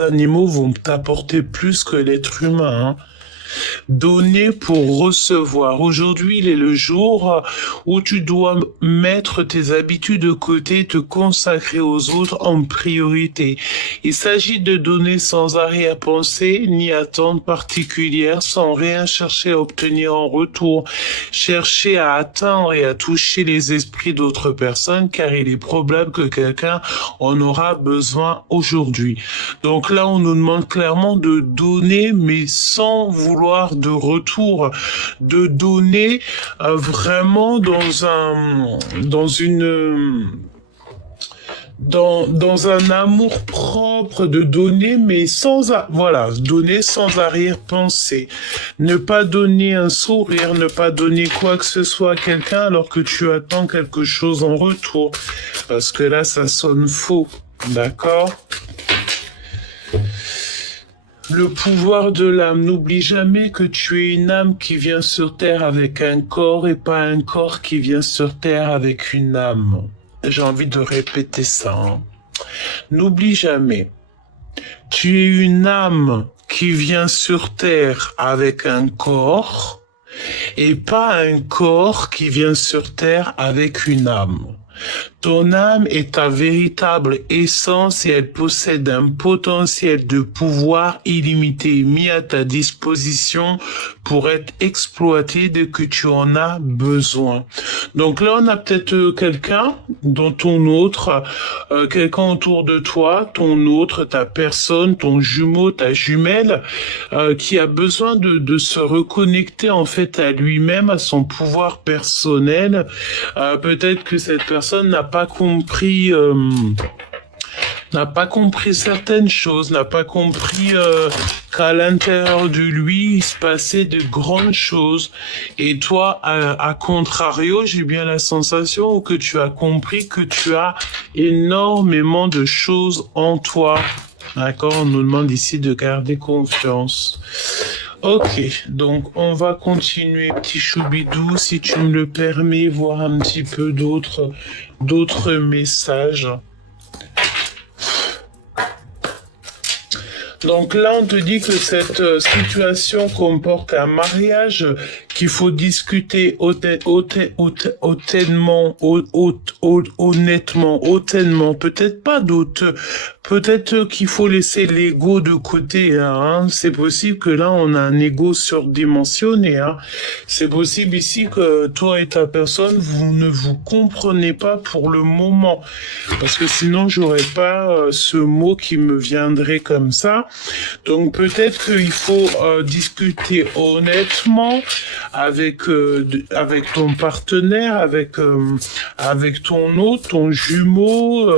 animaux vont t'apporter plus que l'être humain, hein. Donner pour recevoir. Aujourd'hui, il est le jour où tu dois mettre tes habitudes de côté, te consacrer aux autres en priorité. Il s'agit de donner sans arrière-pensée ni attente particulière, sans rien chercher à obtenir en retour. Chercher à atteindre et à toucher les esprits d'autres personnes, car il est probable que quelqu'un en aura besoin aujourd'hui. Donc là, on nous demande clairement de donner, mais sans vouloir de retour, de donner vraiment dans un amour propre, de donner, mais donner sans arrière-pensée. Ne pas donner un sourire, ne pas donner quoi que ce soit à quelqu'un alors que tu attends quelque chose en retour. Parce que là, ça sonne faux. D'accord ? Le pouvoir de l'âme. N'oublie jamais que tu es une âme qui vient sur Terre avec un corps et pas un corps qui vient sur Terre avec une âme. J'ai envie de répéter ça, hein. N'oublie jamais. Tu es une âme qui vient sur Terre avec un corps et pas un corps qui vient sur Terre avec une âme. Ton âme est ta véritable essence et elle possède un potentiel de pouvoir illimité mis à ta disposition pour être exploité dès que tu en as besoin. Donc là, on a peut-être quelqu'un dans ton autre, quelqu'un autour de toi, ton autre, ta personne, ton jumeau, ta jumelle, qui a besoin de se reconnecter en fait à lui-même, à son pouvoir personnel. Peut-être que cette personne n'a pas compris certaines choses, n'a pas compris qu'à l'intérieur de lui, il se passait de grandes choses. Et toi, à contrario, j'ai bien la sensation que tu as compris que tu as énormément de choses en toi. D'accord, on nous demande ici de garder confiance. Ok, donc on va continuer, petit choubidou, si tu me le permets, voir un petit peu d'autres messages. Donc là, on te dit que cette situation comporte un mariage qu'il faut discuter honnêtement, peut-être pas peut-être qu'il faut laisser l'ego de côté, hein. C'est possible que là, on a un ego surdimensionné, hein. C'est possible ici que toi et ta personne, vous ne vous comprenez pas pour le moment. Parce que sinon, j'aurais pas ce mot qui me viendrait comme ça. Donc peut-être qu'il faut discuter honnêtement avec ton partenaire, avec ton autre, ton jumeau,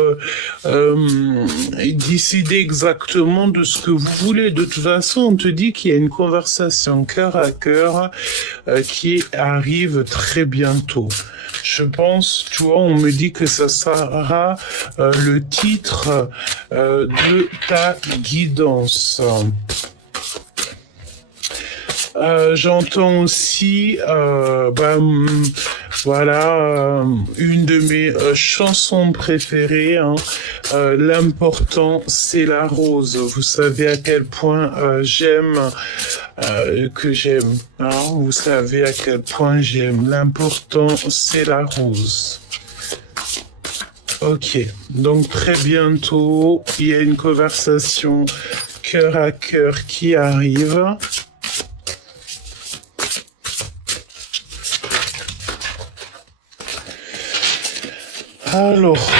et décider exactement de ce que vous voulez. De toute façon, on te dit qu'il y a une conversation cœur à cœur qui arrive très bientôt. Je pense, tu vois, on me dit que ça sera le titre de ta guidance. J'entends aussi, une de mes chansons préférées, hein. L'important, c'est la rose. Vous savez à quel point j'aime, hein. Vous savez à quel point j'aime. L'important, c'est la rose. Ok, donc très bientôt, il y a une conversation cœur à cœur qui arrive. Alors,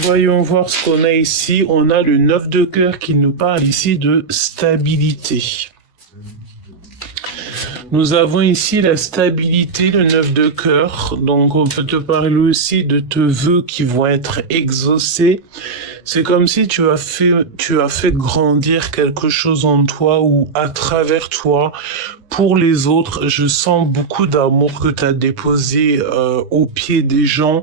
voyons voir ce qu'on a ici. On a le 9 de cœur qui nous parle ici de stabilité. Nous avons ici la stabilité, le 9 de cœur. Donc, on peut te parler aussi de tes vœux qui vont être exaucés. C'est comme si tu as fait grandir quelque chose en toi ou à travers toi. Pour les autres, je sens beaucoup d'amour que tu as déposé au pied des gens.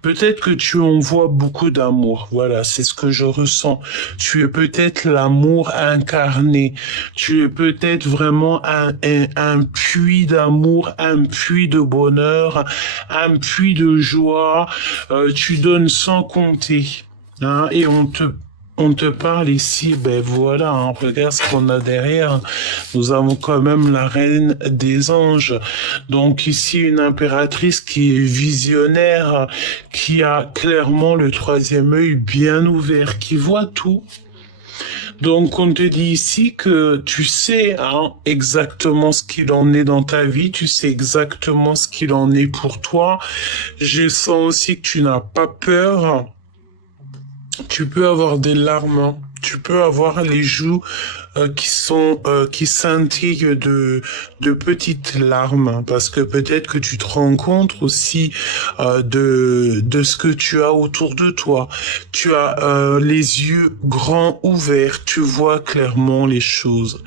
Peut-être que tu envoies beaucoup d'amour. Voilà, c'est ce que je ressens. Tu es peut-être l'amour incarné. Tu es peut-être vraiment un puits d'amour, un puits de bonheur, un puits de joie. Tu donnes sans compter. Hein, et on te On te parle ici, ben voilà, hein, regarde ce qu'on a derrière. Nous avons quand même la reine des anges. Donc ici, une impératrice qui est visionnaire, qui a clairement le troisième œil bien ouvert, qui voit tout. Donc on te dit ici que tu sais hein, exactement ce qu'il en est dans ta vie, tu sais exactement ce qu'il en est pour toi. Je sens aussi que tu n'as pas peur. Tu peux avoir des larmes, tu peux avoir les joues qui scintillent de petites larmes, hein, parce que peut-être que tu te rends compte aussi de ce que tu as autour de toi. Tu as les yeux grands ouverts, tu vois clairement les choses.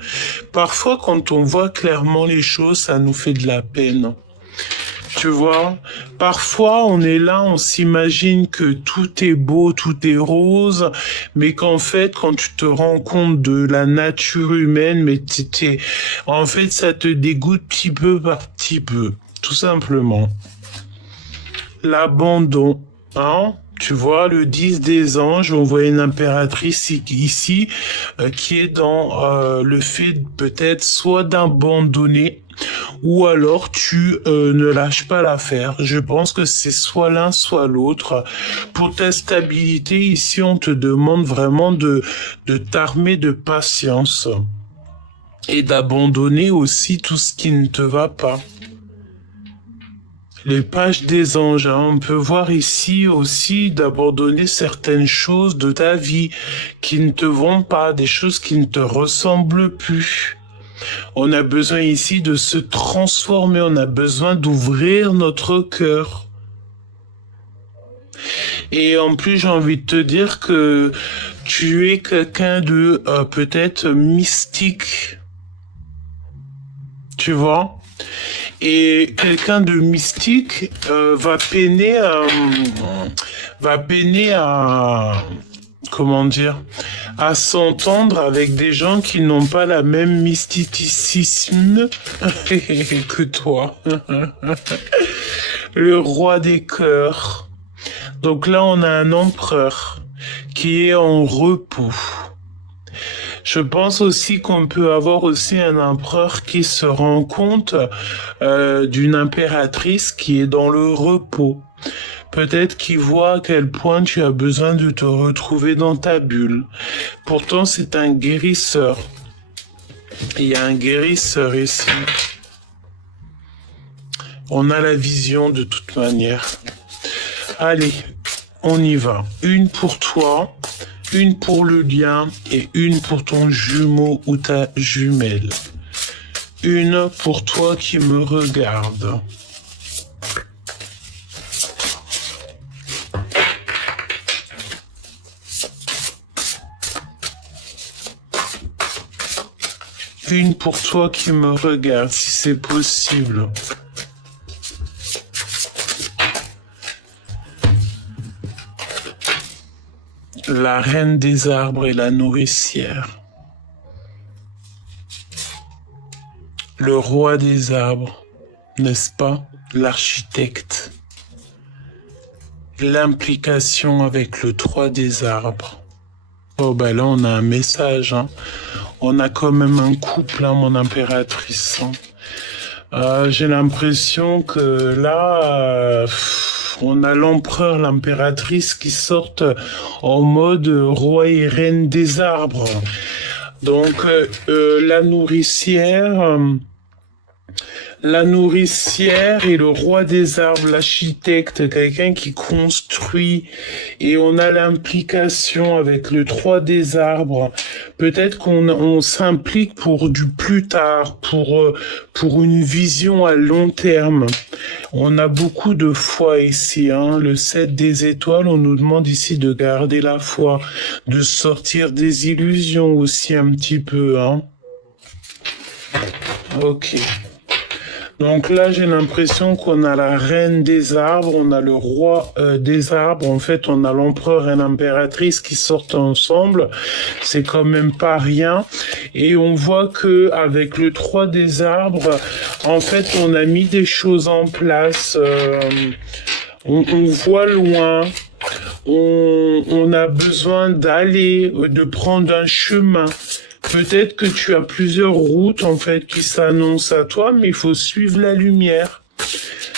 Parfois, quand on voit clairement les choses, ça nous fait de la peine. Tu vois, parfois on est là, on s'imagine que tout est beau, tout est rose, mais qu'en fait, quand tu te rends compte de la nature humaine, en fait, ça te dégoûte petit peu par petit peu, tout simplement. L'abandon, hein? Tu vois, le 10 des anges, on voit une impératrice ici qui est dans le fait peut-être soit d'abandonner ou alors tu ne lâches pas l'affaire. Je pense que c'est soit l'un, soit l'autre. Pour ta stabilité, ici, on te demande vraiment de t'armer de patience et d'abandonner aussi tout ce qui ne te va pas. Les pages des anges, hein, on peut voir ici aussi d'abandonner certaines choses de ta vie qui ne te vont pas, des choses qui ne te ressemblent plus. On a besoin ici de se transformer, on a besoin d'ouvrir notre cœur. Et en plus, j'ai envie de te dire que tu es quelqu'un de peut-être mystique. Tu vois? Et quelqu'un de mystique va peiner à comment dire, à s'entendre avec des gens qui n'ont pas la même mysticisme que toi. Le roi des cœurs. Donc là, on a un empereur qui est en repos. Je pense aussi qu'on peut avoir aussi un empereur qui se rend compte d'une impératrice qui est dans le repos. Peut-être qu'il voit à quel point tu as besoin de te retrouver dans ta bulle. Pourtant, c'est un guérisseur. Il y a un guérisseur ici. On a la vision de toute manière. Allez, on y va. Une pour toi, une pour le lien et une pour ton jumeau ou ta jumelle. Une pour toi qui me regarde. Une pour toi qui me regarde, si c'est possible. La reine des arbres et la nourricière. Le roi des arbres, n'est-ce pas? L'architecte. L'implication avec le 3 des arbres. Oh ben là on a un message, hein. On a quand même un couple, hein, mon impératrice. Hein. J'ai l'impression que là, on a l'empereur, l'impératrice qui sortent en mode roi et reine des arbres. Donc la nourricière et le roi des arbres, l'architecte, quelqu'un qui construit, et on a l'implication avec le 3 des arbres. Peut-être qu'on s'implique pour du plus tard, pour une vision à long terme. On a beaucoup de foi ici, hein. Le 7 des étoiles, on nous demande ici de garder la foi, de sortir des illusions aussi un petit peu, hein. Ok. Donc là, j'ai l'impression qu'on a la reine des arbres, on a le roi des arbres. En fait, on a l'empereur et l'impératrice qui sortent ensemble. C'est quand même pas rien. Et on voit que avec le 3 des arbres, en fait, on a mis des choses en place. On voit loin. on a besoin d'aller, de prendre un chemin. Peut-être que tu as plusieurs routes en fait qui s'annoncent à toi, mais il faut suivre la lumière.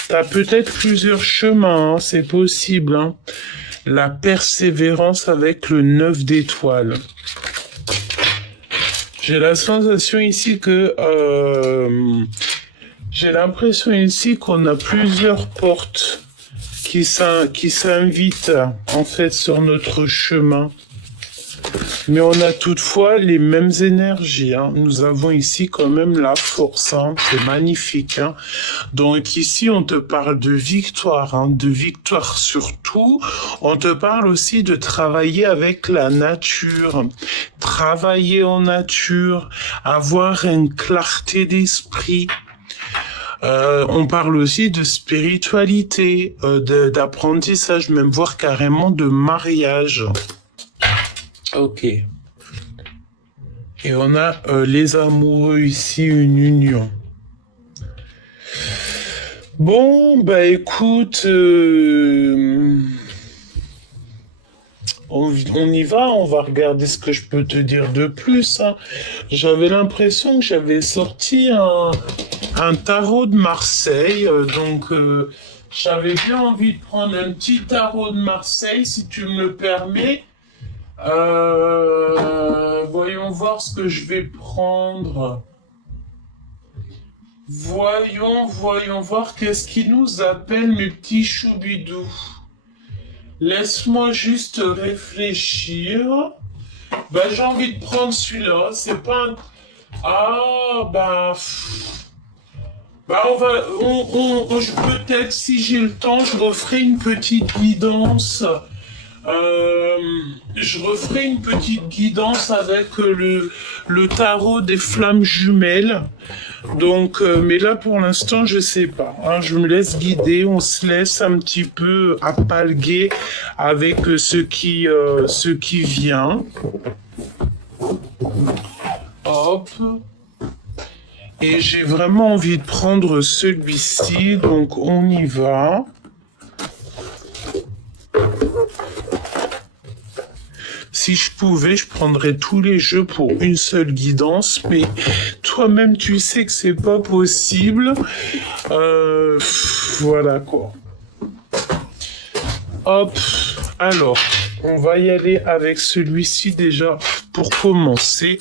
Tu as peut-être plusieurs chemins, hein, c'est possible. Hein. La persévérance avec le 9 d'étoiles. J'ai la sensation ici que... j'ai l'impression ici qu'on a plusieurs portes qui s'invitent en fait sur notre chemin. Mais on a toutefois les mêmes énergies. Hein. Nous avons ici quand même la force. Hein. C'est magnifique. Hein. Donc ici, on te parle de victoire. Hein. De victoire surtout. On te parle aussi de travailler avec la nature. Travailler en nature. Avoir une clarté d'esprit. On parle aussi de spiritualité, d'apprentissage, même voire carrément de mariage. Ok. Et on a les amoureux ici, une union. Bon, bah écoute, on y va, on va regarder ce que je peux te dire de plus. Hein. J'avais l'impression que j'avais sorti un tarot de Marseille, donc j'avais bien envie de prendre un petit tarot de Marseille, si tu me le permets. Voyons voir ce que je vais prendre. Voyons voir qu'est-ce qui nous appelle mes petits choubidous. Laisse-moi juste réfléchir. Bah, j'ai envie de prendre celui-là. C'est pas un... Ah, bah... Bah, peut-être, si j'ai le temps, je referai une petite guidance. Je referai une petite guidance avec le tarot des flammes jumelles. Donc, mais là pour l'instant je sais pas. Hein, je me laisse guider, on se laisse un petit peu appalguer avec ce qui vient. Hop. Et j'ai vraiment envie de prendre celui-ci, donc on y va. Si je pouvais, je prendrais tous les jeux pour une seule guidance, mais toi-même, tu sais que c'est pas possible. Voilà quoi. Hop. Alors, on va y aller avec celui-ci déjà pour commencer.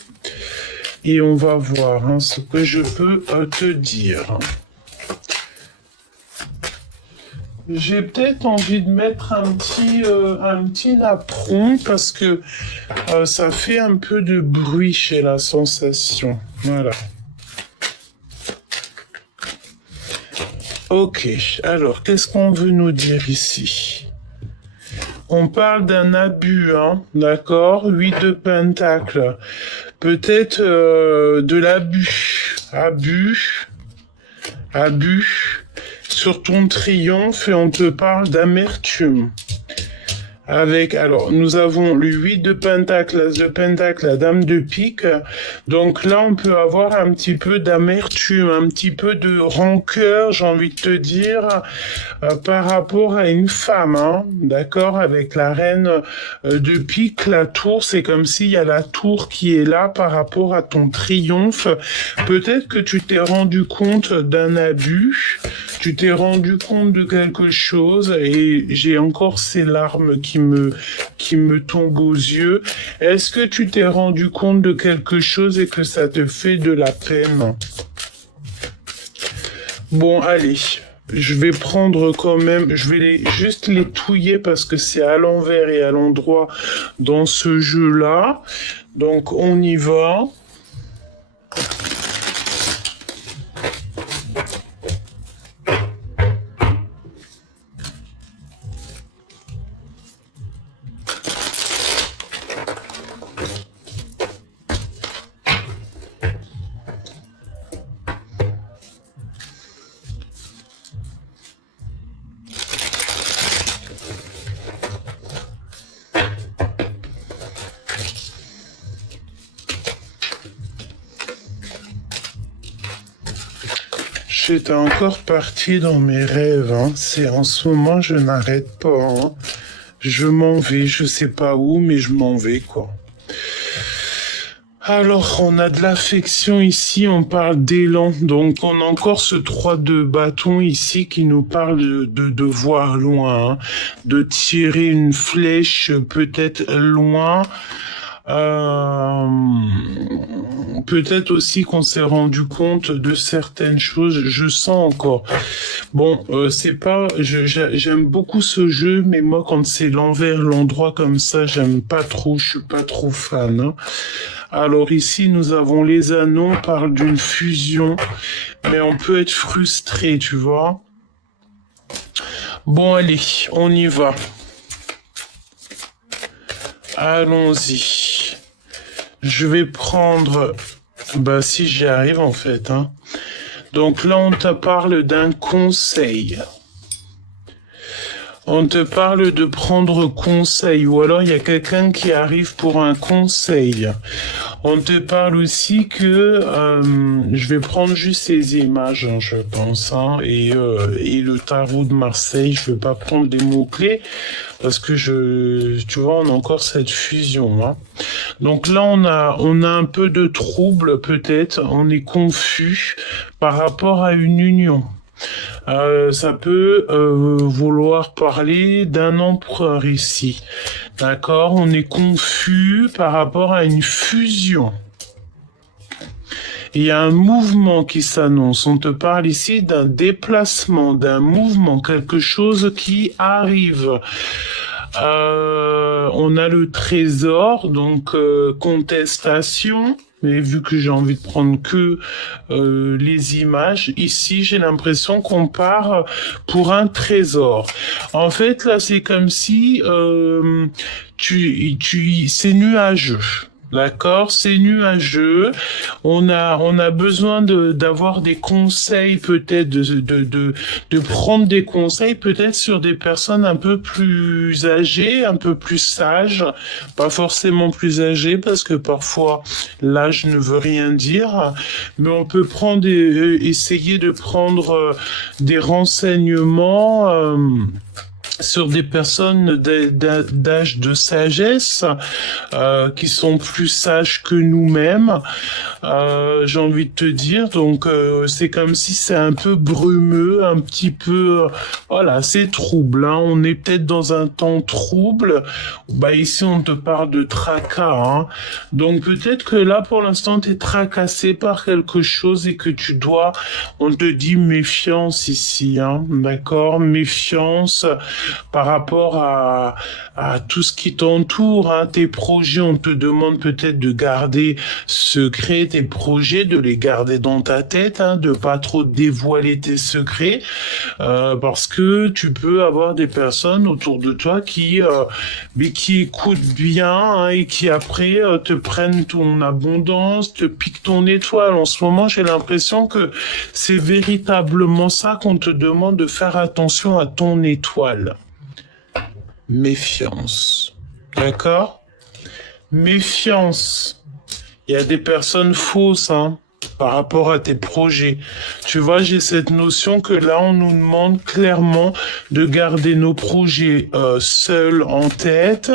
Et on va voir hein, ce que je peux te dire. J'ai peut-être envie de mettre un petit napperon parce que ça fait un peu de bruit chez la sensation. Voilà. Ok, alors qu'est-ce qu'on veut nous dire ici? On parle d'un abus, hein, d'accord? 8 de pentacles. Peut-être de l'abus. Abus. Sur ton triomphe et on te parle d'amertume. Alors, nous avons le 8 de pentacle, l'as de pentacle, la dame de pique. Donc là, on peut avoir un petit peu d'amertume, un petit peu de rancœur, j'ai envie de te dire, par rapport à une femme, hein, d'accord? Avec la reine de pique, la tour, c'est comme s'il y a la tour qui est là par rapport à ton triomphe. Peut-être que tu t'es rendu compte d'un abus, tu t'es rendu compte de quelque chose et j'ai encore ces larmes qui me tombe aux yeux. Est-ce que tu t'es rendu compte de quelque chose et que ça te fait de la peine? Bon, allez. Je vais prendre quand même, je vais juste les touiller parce que c'est à l'envers et à l'endroit dans ce jeu-là. Donc, on y va. J'étais encore parti dans mes rêves. Hein. C'est en ce moment, je n'arrête pas. Hein. Je m'en vais, je sais pas où, mais je m'en vais, quoi. Alors, on a de l'affection ici, on parle d'élan. Donc, on a encore ce 3 de bâton ici qui nous parle de voir loin, hein, de tirer une flèche peut-être loin. Euh, Peut-être aussi qu'on s'est rendu compte de certaines choses. Je sens encore. Bon, c'est pas. J'aime beaucoup ce jeu, mais moi, quand c'est l'envers, l'endroit comme ça, j'aime pas trop. Je suis pas trop fan. Hein. Alors ici, nous avons les anneaux. On parle d'une fusion, mais on peut être frustré, tu vois. Bon, allez, on y va. Allons-y. Je vais prendre, bah si j'y arrive en fait, hein. Donc là on te parle d'un conseil. On te parle de prendre conseil, ou alors il y a quelqu'un qui arrive pour un conseil. On te parle aussi que je vais prendre juste ces images, hein, je pense, hein, et le tarot de Marseille. Je vais pas prendre des mots clés parce que tu vois, on a encore cette fusion. Hein. Donc là, on a un peu de trouble peut-être. On est confus par rapport à une union. Ça peut vouloir parler d'un empereur ici. D'accord? On est confus par rapport à une fusion. Il y a un mouvement qui s'annonce. On te parle ici d'un déplacement, d'un mouvement, quelque chose qui arrive. On a le trésor, donc contestation. Mais vu que j'ai envie de prendre que les images, ici j'ai l'impression qu'on part pour un trésor. En fait, là c'est comme si c'est nuageux. D'accord, c'est nuageux. On a besoin d'avoir des conseils peut-être de prendre des conseils peut-être sur des personnes un peu plus âgées, un peu plus sages, pas forcément plus âgées parce que parfois l'âge ne veut rien dire, mais on peut prendre essayer de prendre des renseignements. Sur des personnes d'âge de sagesse qui sont plus sages que nous-mêmes, j'ai envie de te dire. Donc c'est comme si c'est un peu brumeux, un petit peu, voilà, c'est trouble. Hein. On est peut-être dans un temps trouble. Bah ici on te parle de tracas. Hein. Donc peut-être que là pour l'instant tu es tracassé par quelque chose et que tu dois, on te dit méfiance ici, hein, d'accord, méfiance par rapport à tout ce qui t'entoure, hein, tes projets, on te demande peut-être de garder secret tes projets, de les garder dans ta tête, hein, de pas trop dévoiler tes secrets, parce que tu peux avoir des personnes autour de toi qui écoutent bien hein, et qui après te prennent ton abondance, te piquent ton étoile. En ce moment, j'ai l'impression que c'est véritablement ça qu'on te demande de faire attention à ton étoile. Méfiance. D'accord? Méfiance. Il y a des personnes fausses, hein, par rapport à tes projets. Tu vois, j'ai cette notion que là, on nous demande clairement de garder nos projets seuls en tête,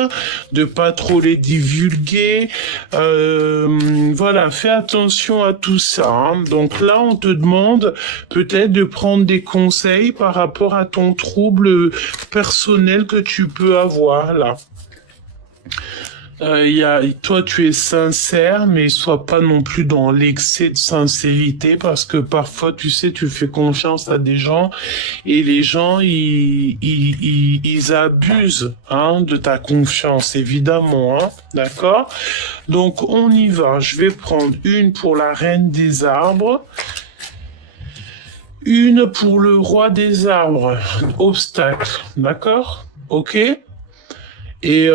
de pas trop les divulguer. Voilà, fais attention à tout ça. Hein. Donc là, on te demande peut-être de prendre des conseils par rapport à ton trouble personnel que tu peux avoir là. Toi, tu es sincère, mais sois pas non plus dans l'excès de sincérité parce que parfois, tu sais, tu fais confiance à des gens et les gens, ils abusent hein, de ta confiance, évidemment. Hein, d'accord? Donc, on y va. Je vais prendre une pour la reine des arbres. Une pour le roi des arbres. Obstacle. D'accord? Ok? Et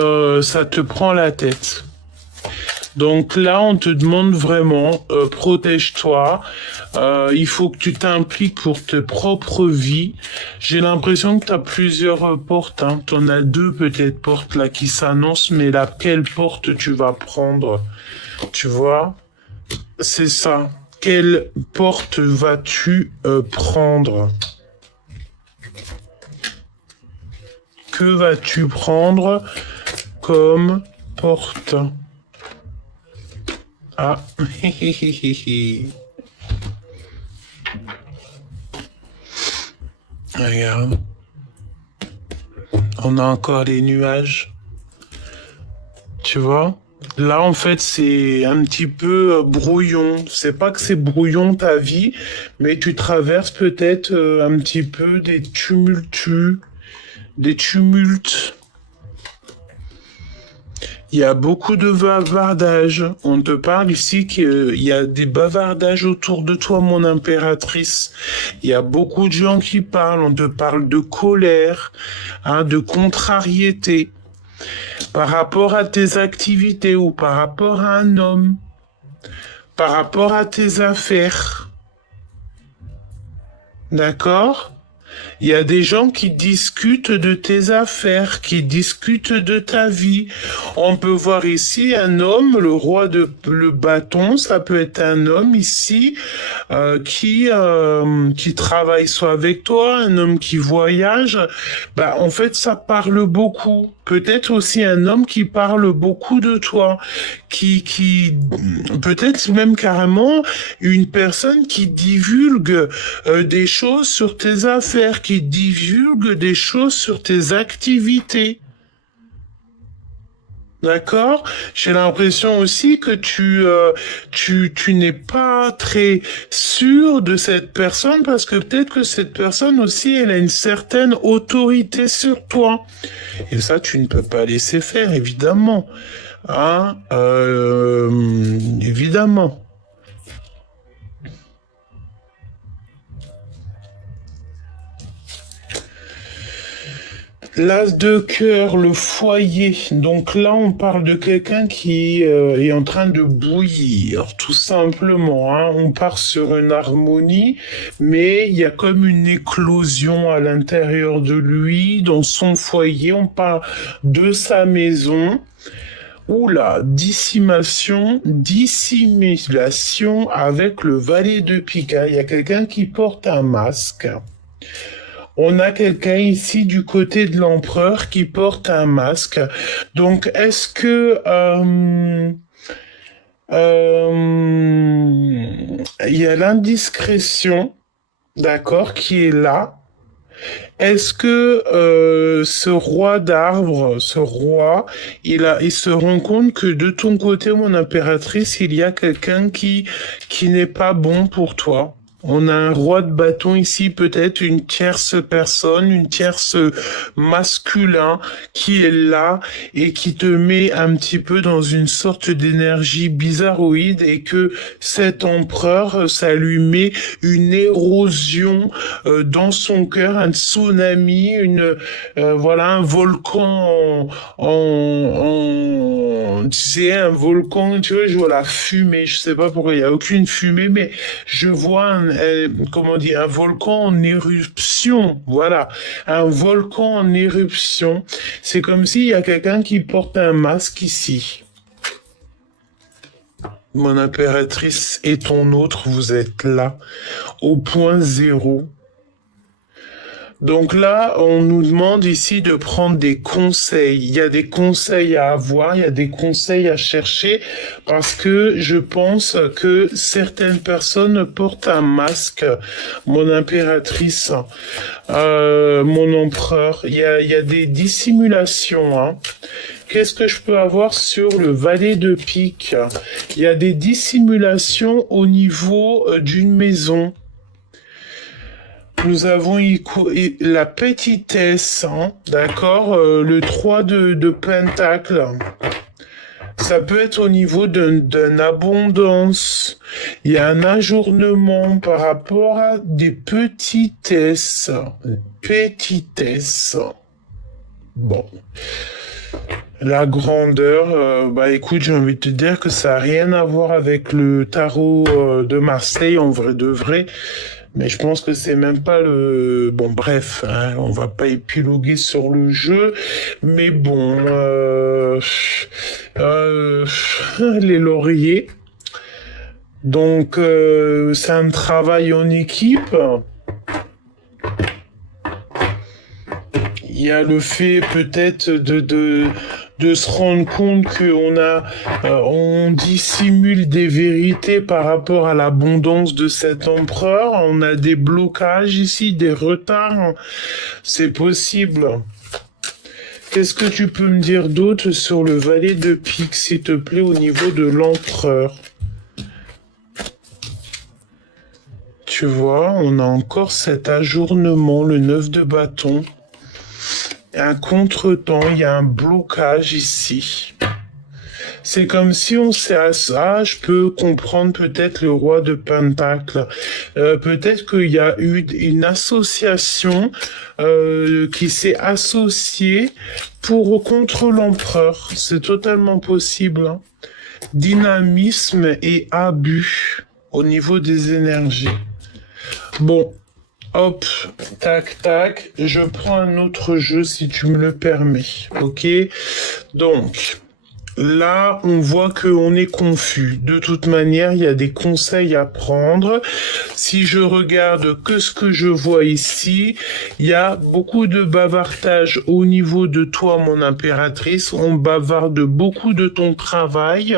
ça te prend la tête. Donc là, on te demande vraiment, protège-toi. Il faut que tu t'impliques pour ta propre vie. J'ai l'impression que tu as plusieurs portes. Hein. Tu en as deux peut-être portes là qui s'annoncent, mais laquelle porte tu vas prendre? Tu vois? C'est ça. Quelle porte vas-tu prendre? que vas-tu prendre comme porte? Ah, regarde. On a encore les nuages. Tu vois? Là, en fait, c'est un petit peu brouillon. C'est pas que c'est brouillon ta vie, mais tu traverses peut-être un petit peu des tumultes. Il y a beaucoup de bavardages. On te parle ici qu'il y a des bavardages autour de toi, mon impératrice. Il y a beaucoup de gens qui parlent. On te parle de colère, hein, de contrariété par rapport à tes activités ou par rapport à un homme, par rapport à tes affaires. D'accord? Il y a des gens qui discutent de tes affaires, qui discutent de ta vie. On peut voir ici un homme, le roi de le bâton, ça peut être un homme ici qui travaille soit avec toi, un homme qui voyage. Bah, en fait, ça parle beaucoup. Peut-être aussi un homme qui parle beaucoup de toi, qui peut-être même carrément une personne qui divulgue des choses sur tes affaires, qui divulgue des choses sur tes activités. D'accord? J'ai l'impression aussi que tu n'es pas très sûr de cette personne parce que peut-être que cette personne aussi, elle a une certaine autorité sur toi. Et ça, tu ne peux pas laisser faire, évidemment. Hein? Évidemment. L'as de cœur, le foyer. Donc là, on parle de quelqu'un qui est en train de bouillir, tout simplement. Hein. On part sur une harmonie, mais il y a comme une éclosion à l'intérieur de lui, dans son foyer. On parle de sa maison. Oula, dissimulation avec le valet de pique. Il y a quelqu'un qui porte un masque. On a quelqu'un ici du côté de l'empereur qui porte un masque. Donc, est-ce que il y a l'indiscrétion, d'accord, qui est là? Est-ce que ce roi d'arbre, ce roi, il se rend compte que de ton côté, mon impératrice, il y a quelqu'un qui n'est pas bon pour toi? On a un roi de bâton ici, peut-être une tierce personne, une tierce masculin qui est là et qui te met un petit peu dans une sorte d'énergie bizarroïde et que cet empereur, ça lui met une érosion dans son cœur, un tsunami, voilà, un volcan tu sais, un volcan, tu vois, je vois la fumée, je sais pas pourquoi il y a aucune fumée, mais je vois comment dire, un volcan en éruption, voilà, un volcan en éruption. C'est comme s'il y a quelqu'un qui porte un masque ici. Mon impératrice et ton autre, vous êtes là, au point zéro. Donc là, on nous demande ici de prendre des conseils. Il y a des conseils à avoir, il y a des conseils à chercher, parce que je pense que certaines personnes portent un masque. Mon impératrice, mon empereur, il y a des dissimulations, hein. Qu'est-ce que je peux avoir sur le valet de pique? Il y a des dissimulations au niveau d'une maison. Nous avons la petitesse, hein, d'accord, le 3 de pentacle. Ça peut être au niveau d'une abondance. Il y a un ajournement par rapport à des petitesses. Petitesses. Bon. La grandeur, bah écoute, j'ai envie de te dire que ça n'a rien à voir avec le tarot de Marseille, en vrai de vrai. Mais je pense que c'est même pas le... Bon, bref, hein, on va pas épiloguer sur le jeu. Mais bon, les lauriers. Donc, c'est un travail en équipe. Il y a le fait peut-être de se rendre compte on dissimule des vérités par rapport à l'abondance de cet empereur. On a des blocages ici, des retards. C'est possible. Qu'est-ce que tu peux me dire d'autre sur le valet de pique, s'il te plaît, au niveau de l'empereur? Tu vois, on a encore cet ajournement, le 9 de bâton. Un contretemps, il y a un blocage ici. C'est comme si on s'est à ça, je peux comprendre peut-être le roi de Pentacle. Peut-être qu'il y a eu une association qui s'est associée contre l'empereur. C'est totalement possible. Hein. Dynamisme et abus au niveau des énergies. Bon, hop, tac, tac, je prends un autre jeu si tu me le permets, ok? Donc, là, on voit qu'on est confus. De toute manière, il y a des conseils à prendre. Si je regarde que ce que je vois ici, il y a beaucoup de bavardage au niveau de toi, mon impératrice. On bavarde beaucoup de ton travail.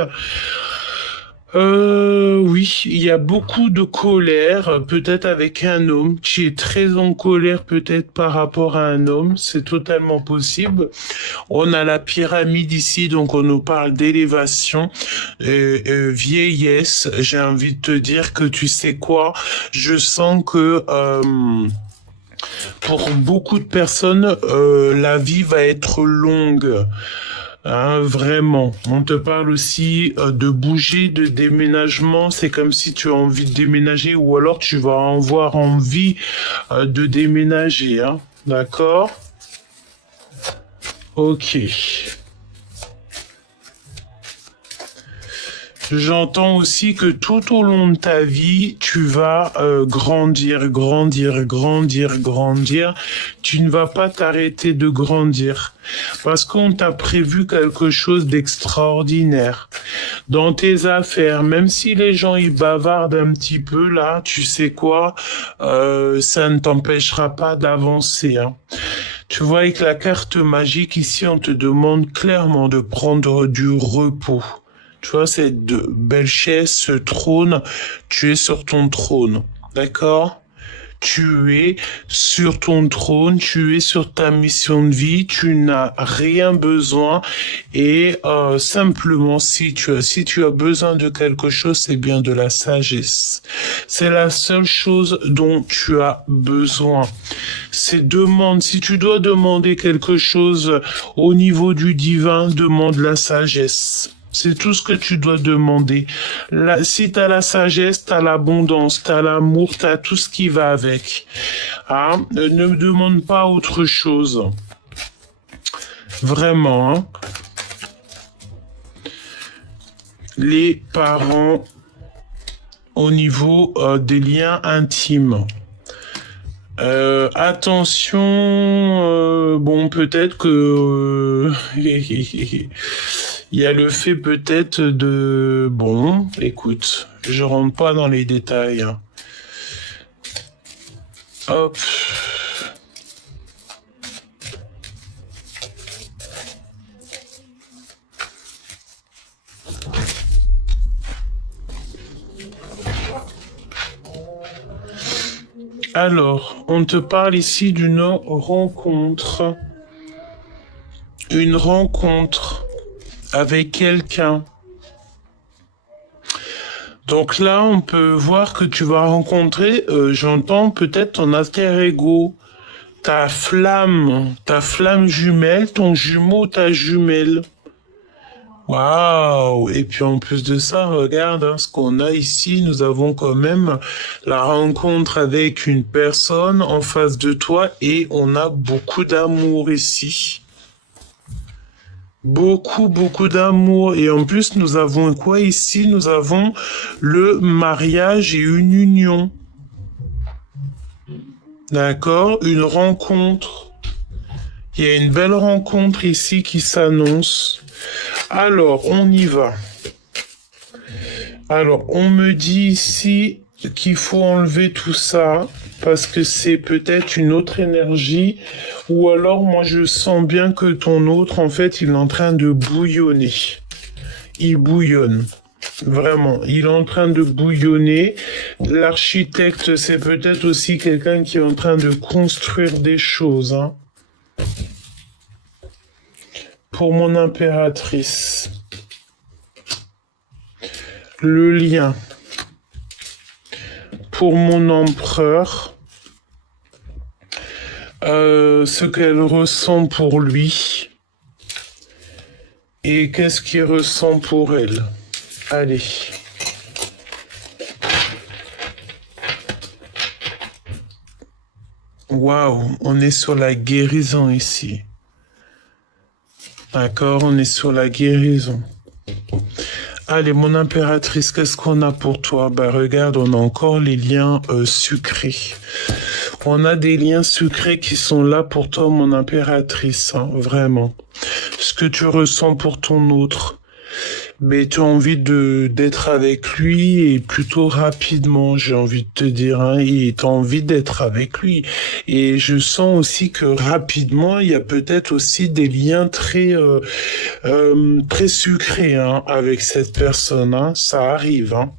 Oui, il y a beaucoup de colère, peut-être avec un homme. Tu es très en colère peut-être par rapport à un homme, c'est totalement possible. On a la pyramide ici, donc on nous parle d'élévation, vieillesse. J'ai envie de te dire que tu sais quoi, je sens que pour beaucoup de personnes, la vie va être longue. Hein, vraiment. On te parle aussi de bouger, de déménagement. C'est comme si tu as envie de déménager ou alors tu vas avoir envie de déménager. Hein. D'accord? Ok. J'entends aussi que tout au long de ta vie, tu vas grandir, grandir, grandir, grandir. Tu ne vas pas t'arrêter de grandir parce qu'on t'a prévu quelque chose d'extraordinaire dans tes affaires. Même si les gens y bavardent un petit peu là, tu sais quoi, ça ne t'empêchera pas d'avancer. Hein. Tu vois, avec la carte magique ici, on te demande clairement de prendre du repos. Tu vois, cette belle chaise, ce trône, tu es sur ton trône, d'accord? Tu es sur ton trône, tu es sur ta mission de vie, tu n'as rien besoin et simplement si tu as besoin de quelque chose, c'est bien de la sagesse. C'est la seule chose dont tu as besoin. Si tu dois demander quelque chose au niveau du divin, demande la sagesse. C'est tout ce que tu dois demander. Là, si t'as la sagesse, t'as l'abondance, t'as l'amour, t'as tout ce qui va avec. Hein? Ne me demande pas autre chose. Vraiment. Hein? Les parents au niveau des liens intimes. Attention, bon, peut-être que... Il y a le fait peut-être de... Bon, écoute, je rentre pas dans les détails. Hein. Hop. Alors, on te parle ici d'une rencontre. Une rencontre avec quelqu'un. Donc là, on peut voir que tu vas rencontrer, j'entends peut-être ton alter ego, ta flamme jumelle, ton jumeau, ta jumelle. Waouh! Et puis en plus de ça, regarde hein, ce qu'on a ici. Nous avons quand même la rencontre avec une personne en face de toi et on a beaucoup d'amour ici. Beaucoup, beaucoup d'amour. Et en plus, nous avons quoi ici? Nous avons le mariage et une union. D'accord? Une rencontre. Il y a une belle rencontre ici qui s'annonce. Alors, on y va. Alors, on me dit ici qu'il faut enlever tout ça. parce que c'est peut-être une autre énergie, ou alors moi je sens bien que ton autre, en fait, il est en train de bouillonner. Il bouillonne. Vraiment, il est en train de bouillonner. L'architecte, c'est peut-être aussi quelqu'un qui est en train de construire des choses, hein. Pour mon impératrice. Le lien. Pour mon empereur. Ce qu'elle ressent pour lui. Et qu'est-ce qu'il ressent pour elle. Allez. Waouh, on est sur la guérison ici. D'accord, on est sur la guérison. Allez, mon impératrice, qu'est-ce qu'on a pour toi? Bah regarde, on a encore les liens sucrés. On a des liens sucrés qui sont là pour toi, mon impératrice, hein, vraiment. Ce que tu ressens pour ton autre. Mais tu as envie d'être avec lui et plutôt rapidement, j'ai envie de te dire, hein, et tu as envie d'être avec lui. Et je sens aussi que rapidement, il y a peut-être aussi des liens très sucrés, hein, avec cette personne, hein. Ça arrive, hein.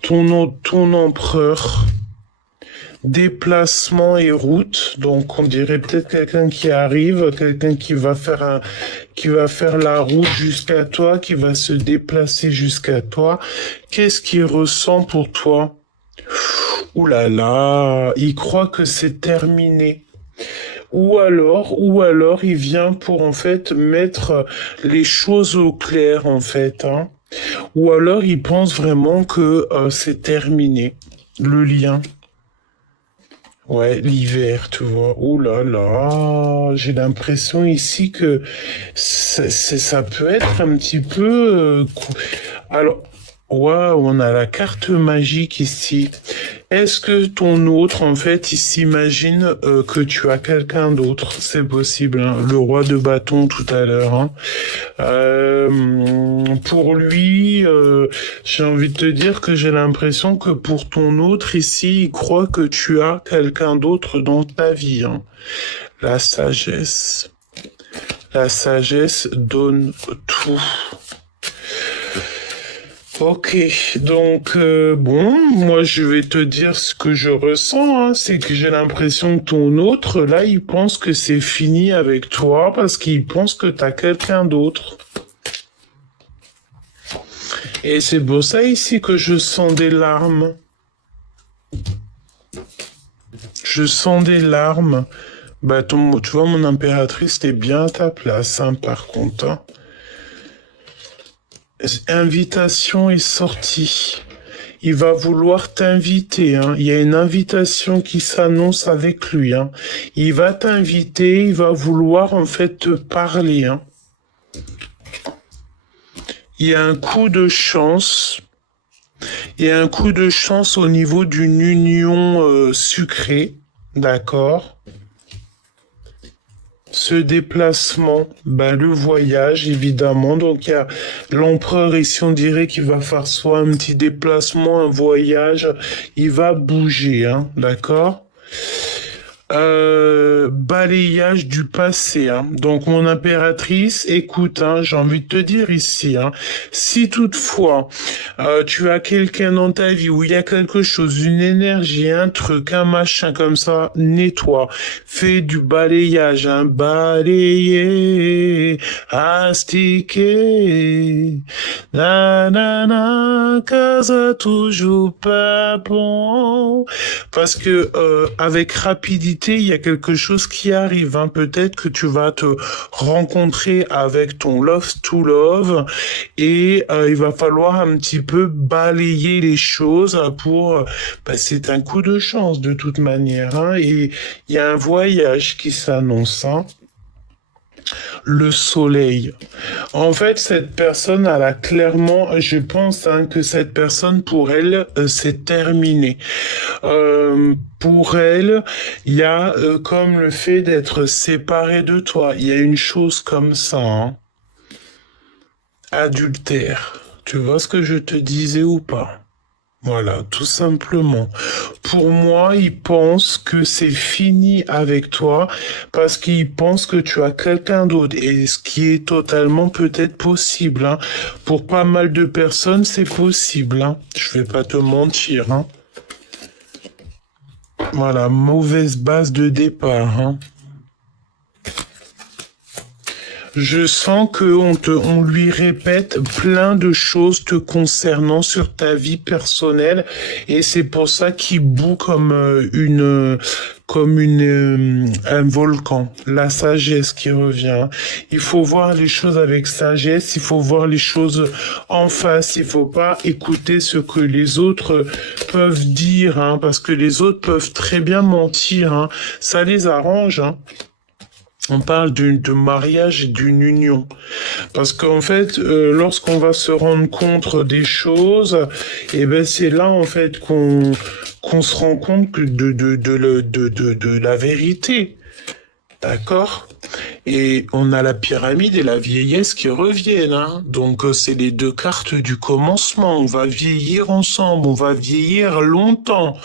Ton empereur, déplacement et route, donc on dirait peut-être quelqu'un qui arrive, quelqu'un qui va faire la route jusqu'à toi, qui va se déplacer jusqu'à toi. Qu'est-ce qu'il ressent pour toi? Ouh là là, il croit que c'est terminé. Ou alors il vient pour en fait mettre les choses au clair en fait, hein. Ou alors il pense vraiment que c'est terminé, le lien. Ouais, l'hiver, tu vois. Ouh là là, j'ai l'impression ici que ça peut être un petit peu... Alors, waouh, on a la carte magique ici. Est-ce que ton autre, en fait, il s'imagine que tu as quelqu'un d'autre? C'est possible, hein. Le roi de bâton tout à l'heure, hein. Pour lui, j'ai envie de te dire que j'ai l'impression que pour ton autre ici, il croit que tu as quelqu'un d'autre dans ta vie, hein. La sagesse. La sagesse donne tout. Ok, donc bon, moi je vais te dire ce que je ressens, hein, c'est que j'ai l'impression que ton autre, là, il pense que c'est fini avec toi parce qu'il pense que t'as quelqu'un d'autre. Et c'est pour ça ici que je sens des larmes. Je sens des larmes. Bah, tu vois, mon impératrice, t'es bien à ta place, hein, par contre, hein. Invitation est sortie. Il va vouloir t'inviter, hein. Il y a une invitation qui s'annonce avec lui, hein. Il va t'inviter, il va vouloir en fait te parler, hein. Il y a un coup de chance. Il y a un coup de chance au niveau d'une union sucrée, d'accord? Ce déplacement, ben le voyage évidemment, donc il y a l'empereur ici, on dirait qu'il va faire soit un petit déplacement, un voyage, il va bouger, hein, d'accord? Balayage du passé, hein. Donc mon impératrice, écoute, hein, j'ai envie de te dire ici, hein, si toutefois tu as quelqu'un dans ta vie où il y a quelque chose, une énergie, un truc, un machin comme ça, nettoie, fais du balayage, hein, balayer, astiquer, nanana, casa toujours pas bon, parce que avec rapidité, il y a quelque chose qui arrive, hein. Peut-être que tu vas te rencontrer avec ton love to love et il va falloir un petit peu balayer les choses pour... c'est un coup de chance de toute manière, hein. Et il y a un voyage qui s'annonce, hein. Le soleil. En fait, cette personne, elle a clairement, je pense, hein, que cette personne, pour elle, c'est terminé. Pour elle, il y a comme le fait d'être séparé de toi. Il y a une chose comme ça, hein. Adultère. Tu vois ce que je te disais ou pas? Voilà, tout simplement. Pour moi, il pense que c'est fini avec toi parce qu'il pense que tu as quelqu'un d'autre et ce qui est totalement peut-être possible, hein. Pour pas mal de personnes, c'est possible, hein. Je vais pas te mentir, hein. Voilà, mauvaise base de départ, hein. Je sens on lui répète plein de choses te concernant sur ta vie personnelle et c'est pour ça qu'il bout un volcan. La sagesse qui revient. Il faut voir les choses avec sagesse, il faut voir les choses en face, il faut pas écouter ce que les autres peuvent dire, hein, parce que les autres peuvent très bien mentir, hein. Ça les arrange, hein. On parle de mariage et d'une union. Parce qu'en fait, lorsqu'on va se rendre compte des choses, et ben c'est là en fait qu'on se rend compte de la vérité. D'accord? Et on a la pyramide et la vieillesse qui reviennent, hein. Donc c'est les deux cartes du commencement. On va vieillir ensemble, on va vieillir longtemps.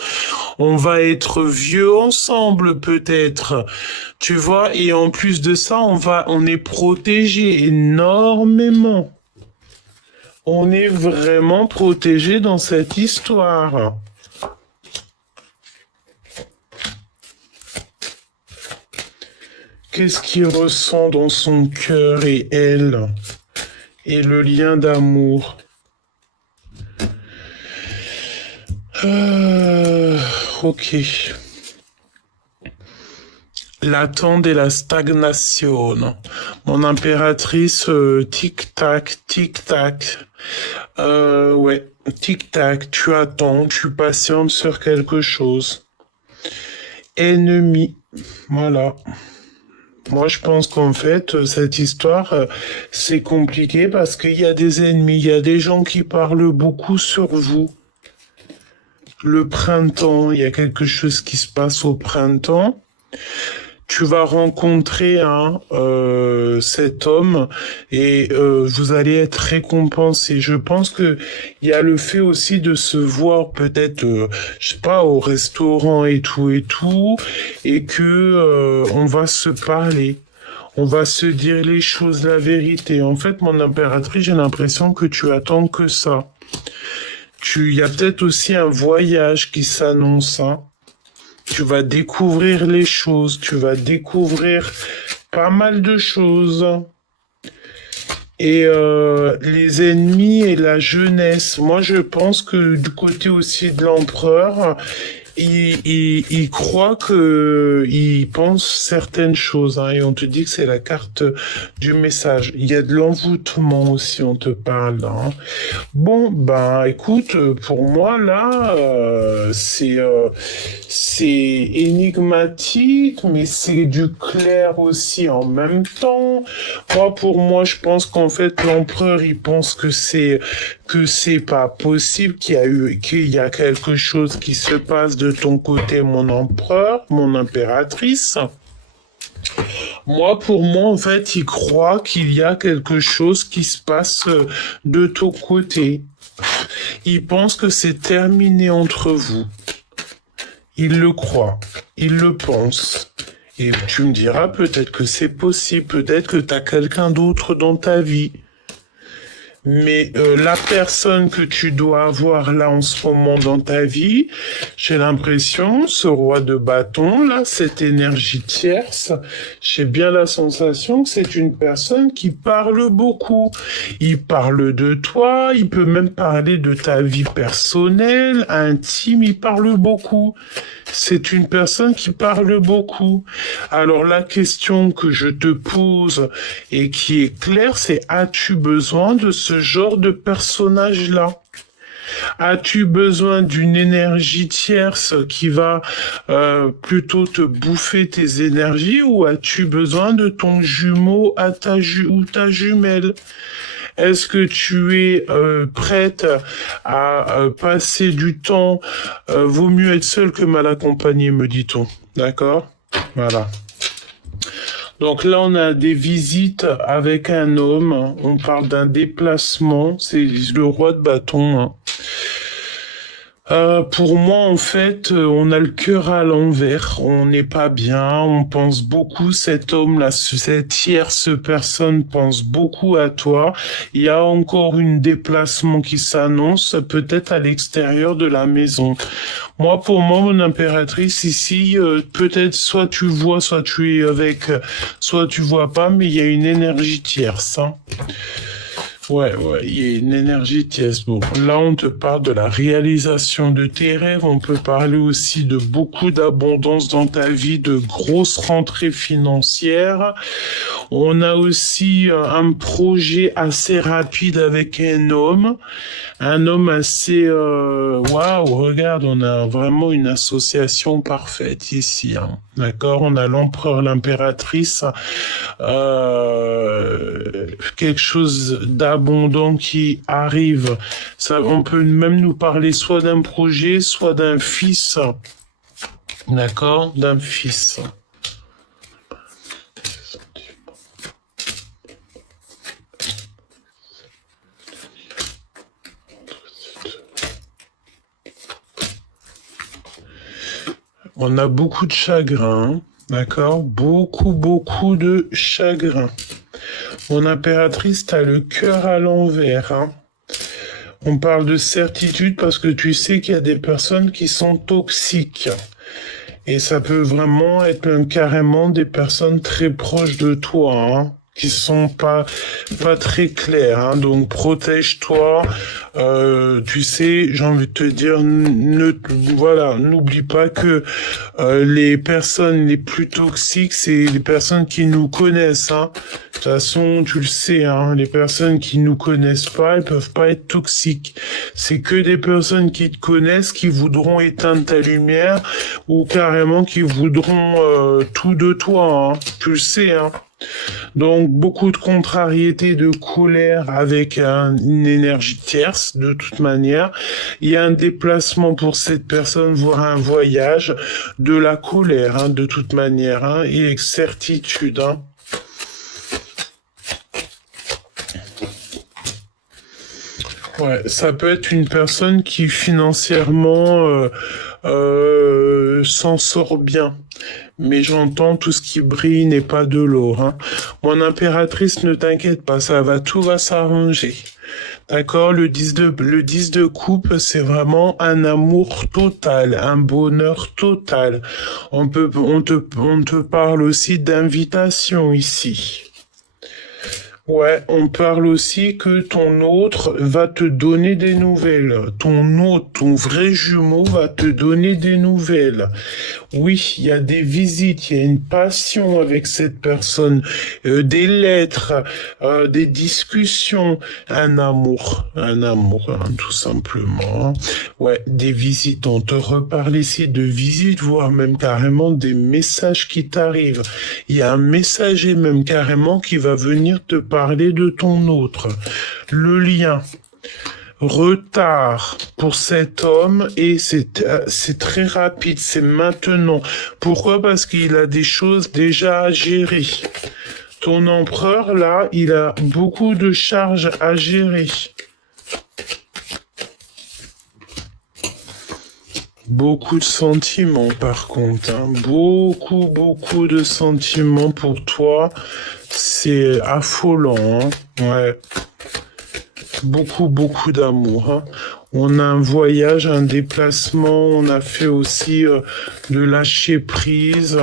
On va être vieux ensemble peut-être. Tu vois, et en plus de ça, on est protégé énormément. On est vraiment protégé dans cette histoire. Qu'est-ce qu'il ressent dans son cœur et elle? Et le lien d'amour. Ok. L'attente et la stagnation. Mon impératrice, tic-tac, tic-tac. Ouais, tic-tac, tu attends, tu patientes sur quelque chose. Ennemi, voilà. Moi, je pense qu'en fait, cette histoire, c'est compliqué parce qu'il y a des ennemis, il y a des gens qui parlent beaucoup sur vous. Le printemps, il y a quelque chose qui se passe au printemps. Tu vas rencontrer cet homme et vous allez être récompensé. Je pense que il y a le fait aussi de se voir peut-être, je sais pas, au restaurant et tout, et que on va se parler. On va se dire les choses, la vérité. En fait, mon impératrice, j'ai l'impression que tu attends que ça. Il y a peut-être aussi un voyage qui s'annonce, hein. Tu vas découvrir les choses, tu vas découvrir pas mal de choses. Et les ennemis et la jeunesse. Moi, je pense que du côté aussi de l'empereur, il croit que il pense certaines choses, hein, et on te dit que c'est la carte du message. Il y a de l'envoûtement aussi, on te parle, hein. Bon, ben, écoute, pour moi là, c'est énigmatique, mais c'est du clair aussi en même temps. Pour moi, je pense qu'en fait, l'empereur, il pense que c'est pas possible, qu'il y a quelque chose qui se passe de ton côté, mon empereur, mon impératrice. Moi, pour moi, en fait, il croit qu'il y a quelque chose qui se passe de ton côté. Il pense que c'est terminé entre vous. Il le croit. Il le pense. Et tu me diras, peut-être que c'est possible. Peut-être que tu as quelqu'un d'autre dans ta vie. Mais la personne que tu dois avoir là en ce moment dans ta vie, j'ai l'impression, ce roi de bâton, là, cette énergie tierce, j'ai bien la sensation que c'est une personne qui parle beaucoup. Il parle de toi, il peut même parler de ta vie personnelle, intime, il parle beaucoup. C'est une personne qui parle beaucoup. Alors la question que je te pose et qui est claire, c'est as-tu besoin de ce genre de personnage-là? As-tu besoin d'une énergie tierce qui va plutôt te bouffer tes énergies ou as-tu besoin de ton jumeau ou ta jumelle? Est-ce que tu es prête à passer du temps? Vaut mieux être seul que mal accompagné, me dit-on. D'accord? Voilà. Donc là, on a des visites avec un homme. On parle d'un déplacement. C'est le roi de bâton, hein. Pour moi, en fait, on a le cœur à l'envers, on n'est pas bien, on pense beaucoup, cet homme-là, cette tierce personne pense beaucoup à toi. Il y a encore une déplacement qui s'annonce, peut-être à l'extérieur de la maison. Pour moi, mon impératrice, ici, peut-être soit tu vois, soit tu es avec, soit tu vois pas, mais il y a une énergie tierce, hein. Ouais, il y a une énergie tierce. Bon, là, on te parle de la réalisation de tes rêves. On peut parler aussi de beaucoup d'abondance dans ta vie, de grosses rentrées financières. On a aussi un projet assez rapide avec un homme assez waouh, regarde, on a vraiment une association parfaite ici, hein. D'accord, on a l'empereur, l'impératrice, quelque chose d'abondant qui arrive. Ça, on peut même nous parler soit d'un projet, soit d'un fils. D'accord, d'un fils. On a beaucoup de chagrin, hein. D'accord, beaucoup de chagrin. Mon impératrice, t'as le cœur à l'envers, hein. On parle de certitude parce que tu sais qu'il y a des personnes qui sont toxiques. Et ça peut vraiment être même carrément des personnes très proches de toi, hein, qui sont pas très claires, hein. Donc protège-toi. Tu sais, j'ai envie de te dire, voilà, n'oublie pas que les personnes les plus toxiques, c'est les personnes qui nous connaissent, hein. De toute façon, tu le sais, hein, les personnes qui nous connaissent pas, elles peuvent pas être toxiques. C'est que des personnes qui te connaissent, qui voudront éteindre ta lumière ou carrément qui voudront tout de toi, hein. Tu le sais, hein. Donc beaucoup de contrariété, de colère avec une énergie tierce de toute manière. Il y a un déplacement pour cette personne, voire un voyage, de la colère, hein, de toute manière, hein, et avec certitude, hein. Ouais, ça peut être une personne qui financièrement s'en sort bien. Mais j'entends tout ce qui brille n'est pas de l'or, hein. Mon impératrice, ne t'inquiète pas, tout va s'arranger. D'accord, le 10 de coupe, c'est vraiment un amour total, un bonheur total. On te parle aussi d'invitation ici. Ouais, on parle aussi que ton autre va te donner des nouvelles. Ton autre, ton vrai jumeau va te donner des nouvelles. Oui, il y a des visites, il y a une passion avec cette personne, des lettres, des discussions, un amour, hein, tout simplement. Ouais, des visites, on te reparle ici de visites, voire même carrément des messages qui t'arrivent. Il y a un messager même carrément qui va venir te parler de ton autre. Le lien. Retard pour cet homme et c'est très rapide, c'est maintenant. Pourquoi? Parce qu'il a des choses déjà à gérer. Ton empereur, là, il a beaucoup de charges à gérer. Beaucoup de sentiments, par contre, hein. Beaucoup de sentiments pour toi. C'est affolant, hein. Ouais. Beaucoup d'amour, hein. On a un voyage, un déplacement, on a fait aussi de lâcher prise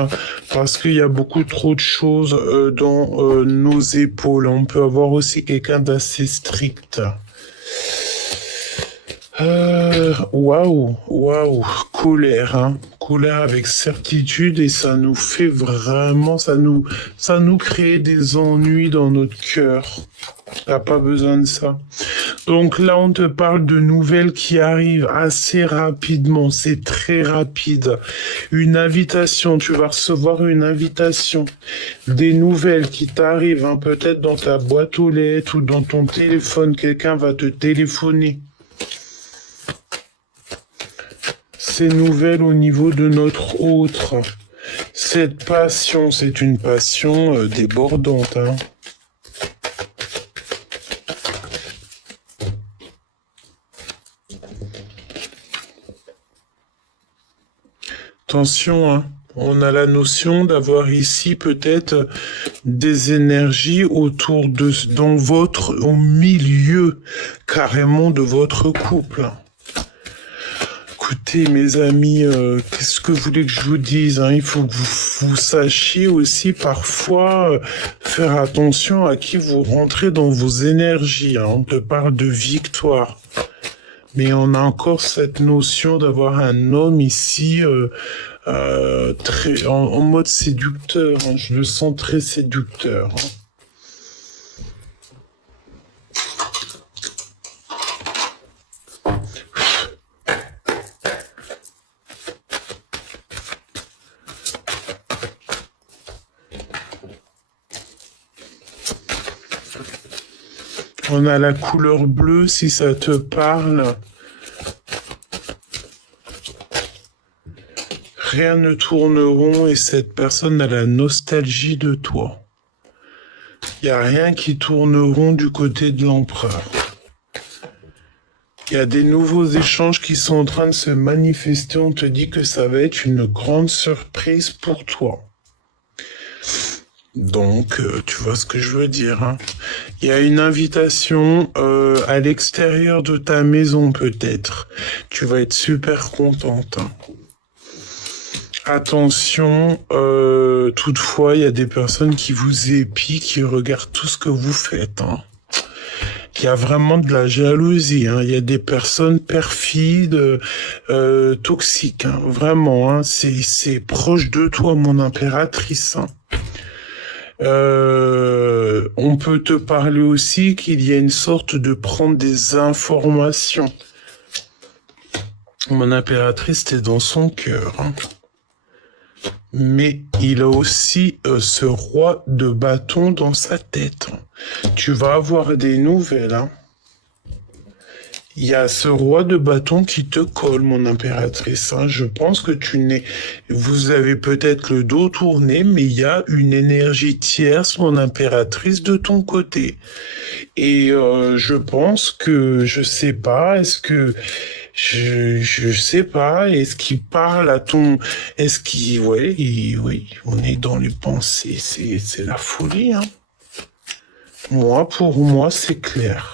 parce qu'il y a beaucoup trop de choses dans nos épaules. On peut avoir aussi quelqu'un d'assez strict. Colère, hein. Colère avec certitude et ça nous fait vraiment, ça nous crée des ennuis dans notre cœur. T'as pas besoin de ça. Donc là, on te parle de nouvelles qui arrivent assez rapidement. C'est très rapide. Une invitation, tu vas recevoir une invitation. Des nouvelles qui t'arrivent, hein, peut-être dans ta boîte aux lettres ou dans ton téléphone. Quelqu'un va te téléphoner. Ces nouvelles au niveau de notre autre. Cette passion, c'est une passion débordante, hein. attention, hein. On a la notion d'avoir ici peut-être des énergies autour de, au milieu carrément de votre couple. Écoutez, mes amis, qu'est-ce que vous voulez que je vous dise, hein? Il faut que vous sachiez aussi parfois faire attention à qui vous rentrez dans vos énergies, hein. On te parle de victoire. Mais on a encore cette notion d'avoir un homme ici très en mode séducteur, hein. Je le sens très séducteur, hein. On a la couleur bleue, si ça te parle. Rien ne tourne rond et cette personne a la nostalgie de toi. Il n'y a rien qui tourne rond du côté de l'empereur. Il y a des nouveaux échanges qui sont en train de se manifester. On te dit que ça va être une grande surprise pour toi. Donc, tu vois ce que je veux dire, hein. Il y a une invitation à l'extérieur de ta maison, peut-être. Tu vas être super contente, hein. Attention, toutefois, il y a des personnes qui vous épient, qui regardent tout ce que vous faites, hein. Il y a vraiment de la jalousie, hein. Il y a des personnes perfides, toxiques, hein. Vraiment, hein. C'est proche de toi, mon impératrice, hein. On peut te parler aussi qu'il y a une sorte de prendre des informations. Mon impératrice, t'es dans son cœur, hein. Mais il a aussi ce roi de bâton dans sa tête. Tu vas avoir des nouvelles, hein. Il y a ce roi de bâton qui te colle, mon impératrice, hein. Je pense que vous avez peut-être le dos tourné, mais il y a une énergie tierce, mon impératrice, de ton côté. Et je pense que, je sais pas, je sais pas, est-ce qu'il parle à ton, oui, on est dans les pensées, c'est la folie, hein. Pour moi, c'est clair.